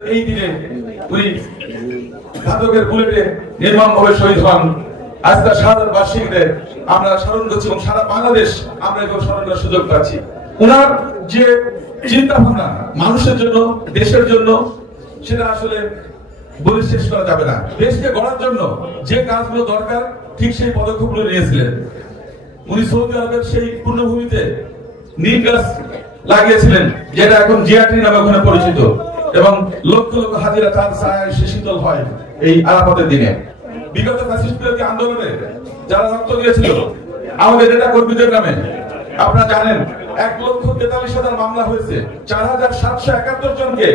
এই দিনে উনি ঘাতকের বুলেটে নির্মমভাবে শহীদ হন। আজ তার শাহাদাত বার্ষিকীতে আমরা স্মরণ করছি এবং সারা বাংলাদেশ আমরা এভাবে স্মরণ করার সুযোগ পাচ্ছি। উনার যে চিন্তা ভাবনা মানুষের জন্য, দেশের জন্য, সেটা আসলে বলে শেষ করা যাবে না। দেশকে গড়ার জন্য যে কাজগুলো দরকার ঠিক সেই পদক্ষেপগুলো নিয়েছিলেন। উনি সৌদি আরবের সেই পূর্ণভূমিতে নিম গাছ লাগিয়েছিলেন, যেটা এখন জিয়াটি নামে ওখানে পরিচিত, এবং লক্ষ লক্ষ হাজিরা তার ছায়ায় শীতল হয় এই আরাফাতের দিনে। বিগত ফ্যাসিস্ট বিরোধী আন্দোলনে যারা রক্ত দিয়েছিল আমাদের নেতা কর্মীদের নামে, আপনারা জানেন 1,43,000 মামলা হয়েছে, 4,771 জনকে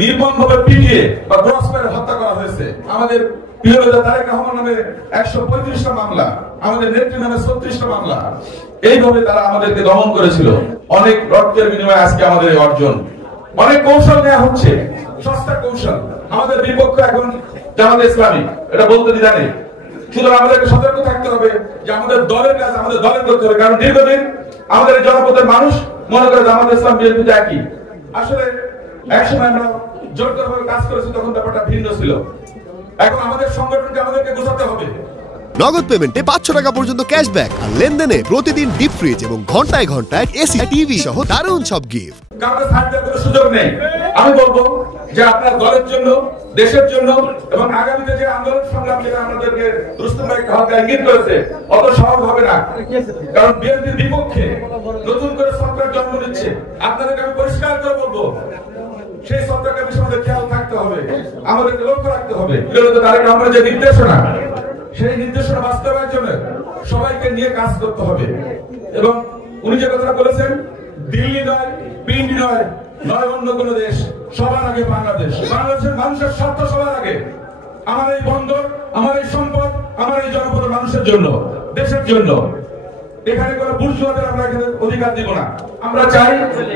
নির্মমভাবে পিটিয়ে বা ক্রস করে হত্যা করা হয়েছে। আমাদের প্রিয় নেতা তারেক রহমান নামে 135টা মামলা, আমাদের নেত্রী নামে 36টা মামলা। এইভাবে তারা আমাদেরকে দমন করেছিল। অনেক রক্তের বিনিময়ে আজকে আমাদের এই অর্জন। অনেক কৌশল নেওয়া হচ্ছে, সস্তা কৌশল। আমাদের বিপক্ষ এখন জামাত ইসলামী, এটা বলতে দ্বিধা নেই। সুতরাং আমাদেরকে সতর্ক থাকতে হবে যে আমাদের দলের কাজ আমাদের দলে করতে হবে। কারণ দীর্ঘদিন আমাদের জনপদের মানুষ মনে করে জামাত ইসলাম বিএনপি একই। আসলে একসময় আমরা জোরদারভাবে কাজ করেছি, তখন ব্যাপারটা ভিন্ন ছিল। এখন আমাদের সংগঠনকে আমাদেরকে গোছাতে হবে। নগদ পেমেন্টে 500 টাকা পর্যন্ত ক্যাশব্যাক আর লেনদেনে প্রতিদিন ডিপ ফ্রিজ এবং ঘন্টায় ঘন্টায় এসি টিভি সহ দারুণ সব গিফট। কাউকে ছাড় দেওয়ার কোনো সুযোগ নেই। আমি বলবো যে আপনার দলের জন্য, দেশের জন্য এবং আগামীতে যে আন্দোলন সংগ্রাম যেটা আমাদেরকে রুস্তম ভাই হালকা ইঙ্গিত করেছে, অত সহজ হবে না। কারণ বিএনপির বিপক্ষে নতুন করে সরকার জন্ম নিচ্ছে। আপনাদেরকে আমি পরিষ্কার করে বলবো, সেই সরকারকে বিষয়ে আমাদের খেয়াল থাকতে হবে, আমাদেরকে লক্ষ্য রাখতে হবে। তারেক রহমানের যে নির্দেশনা, সেই নির্দেশনা বাস্তবায়নের জন্য সবাইকে নিয়ে কাজ করতে হবে। এবং উনি যে কথাটা বলেছেন, দিল্লি নয়, পিন্ডি নয়, নয় অন্য কোন দেশ, সবার আগে বাংলাদেশ। বাংলাদেশের মানুষের স্বার্থ সবার আগে। আমার এই বন্দর, আমার এই সম্পদ, আমার এই জনপদের মানুষের জন্য, দেশের জন্য। এখানে কোন বুর্জোয়াদের আমরা এখানে অধিকার দিব না। আমরা চাই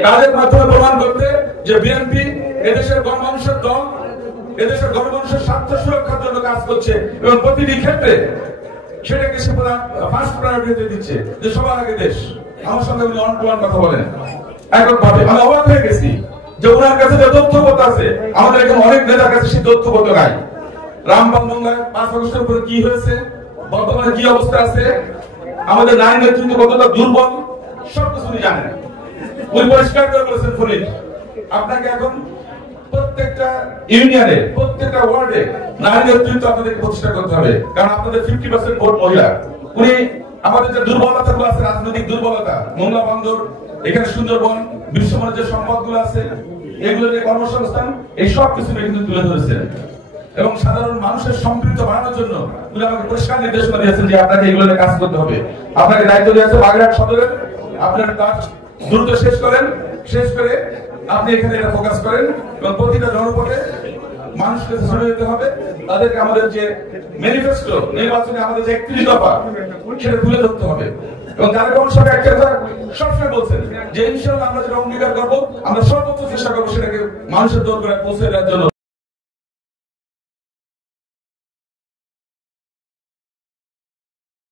কাজের মাধ্যমে প্রমাণ করতে যে বিএনপি এদেশের গণমানুষের দল, এদেশের গণমানুষের স্বার্থ সুরক্ষার জন্য কাজ করছে এবং প্রতিটি ক্ষেত্রে সেটাকে সে ফার্স্ট প্রায়োরিটি দিচ্ছে, যে সবার আগে দেশ। আমার সঙ্গে উনি অন কথা বলেন এককভাবে। আমি অবাক হয়ে গেছি যে ওনার কাছে যে তথ্যপত্র আছে, আমাদের এখন অনেক নেতার কাছে সেই তথ্যপত্র নাই। রামপাল বাংলায় 5 আগস্টের পরে কি হয়েছে, বর্তমানে কি অবস্থা আছে, আমাদের নারী নেতৃত্ব কতটা দুর্বল, সবকিছু উনি জানেন। উনি পরিষ্কার করে বলেছেন, ফরিদ আপনাকে এখন প্রত্যেকটা ইউনিয়নে, প্রত্যেকটা ওয়ার্ডে নারী নেতৃত্ব আপনাদেরকে প্রতিষ্ঠা করতে হবে, কারণ আপনাদের 50% ভোট মহিলা। উনি আমাদের যে দুর্বলতাগুলো আছে, রাজনৈতিক দুর্বলতা, মোংলা বন্দর, এখানে সুন্দরবন, বিশ্বমানের যে সম্পদগুলো আছে, এগুলো যে কর্মসংস্থান, এই সব কিছু কিন্তু তুলে ধরেছেন। এবং সাধারণ মানুষের সম্পৃক্ত বাড়ানোর জন্য উনি আমাকে পরিষ্কার নির্দেশনা দিয়েছেন যে আপনাকে এগুলো নিয়ে কাজ করতে হবে। আপনাকে দায়িত্ব দিয়েছে বাগেরহাট সদরের, আপনার কাজ দ্রুত শেষ করেন, শেষ করে আপনি এখানে এটা ফোকাস করেন এবং প্রতিটা জনপদে মানুষকে শুনে যেতে হবে। তাদেরকে আমাদের যে ম্যানিফেস্টো, নির্বাচনে আমাদের যে 31 দফা, সেটা তুলে ধরতে হবে। এবং তারা কোন সব একটা কথা সবসময় বলছেন যে ইনশাআল্লাহ আমরা যেটা অঙ্গীকার করবো, আমরা সর্বোচ্চ চেষ্টা করবো সেটাকে মানুষের দরবারে পৌঁছে দেওয়ার জন্য।